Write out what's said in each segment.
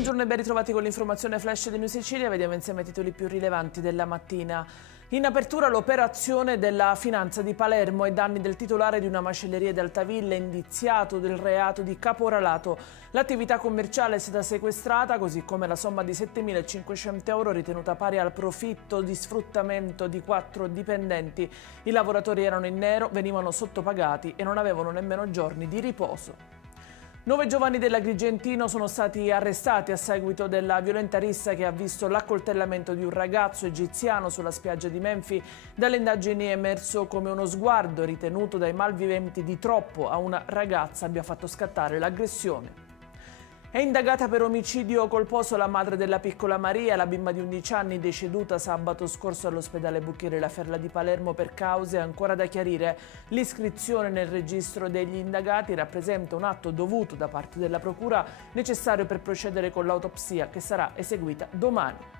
Buongiorno e ben ritrovati con l'informazione flash di New Sicilia. Vediamo insieme i titoli più rilevanti della mattina. In apertura l'operazione della Finanza di Palermo ai danni del titolare di una macelleria di Altavilla indiziato del reato di caporalato. L'attività commerciale è stata sequestrata, così come la somma di 7.500 euro ritenuta pari al profitto di sfruttamento di 4 dipendenti. I lavoratori erano in nero, venivano sottopagati e non avevano nemmeno giorni di riposo. 9 giovani dell'Agrigentino sono stati arrestati a seguito della violenta rissa che ha visto l'accoltellamento di un ragazzo egiziano sulla spiaggia di Menfi. Dalle indagini è emerso come uno sguardo ritenuto dai malviventi di troppo a una ragazza abbia fatto scattare l'aggressione. È indagata per omicidio colposo la madre della piccola Maria, la bimba di 11 anni deceduta sabato scorso all'ospedale Bucchieri La Ferla di Palermo per cause ancora da chiarire. L'iscrizione nel registro degli indagati rappresenta un atto dovuto da parte della procura necessario per procedere con l'autopsia che sarà eseguita domani.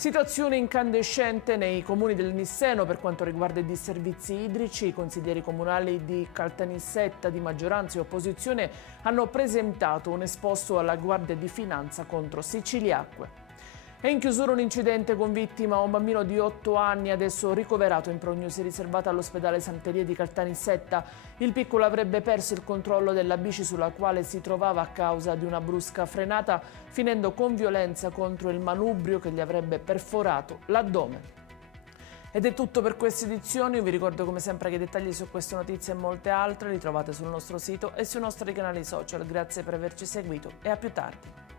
Situazione incandescente nei comuni del Nisseno per quanto riguarda i disservizi idrici. I consiglieri comunali di Caltanissetta di maggioranza e opposizione hanno presentato un esposto alla Guardia di Finanza contro Siciliacque. È in chiusura un incidente con vittima un bambino di 8 anni, adesso ricoverato in prognosi riservata all'ospedale Santeria di Caltanissetta. Il piccolo avrebbe perso il controllo della bici sulla quale si trovava a causa di una brusca frenata, finendo con violenza contro il manubrio che gli avrebbe perforato l'addome. Ed è tutto per questa edizione. Io vi ricordo come sempre che i dettagli su queste notizie e molte altre li trovate sul nostro sito e sui nostri canali social. Grazie per averci seguito e a più tardi.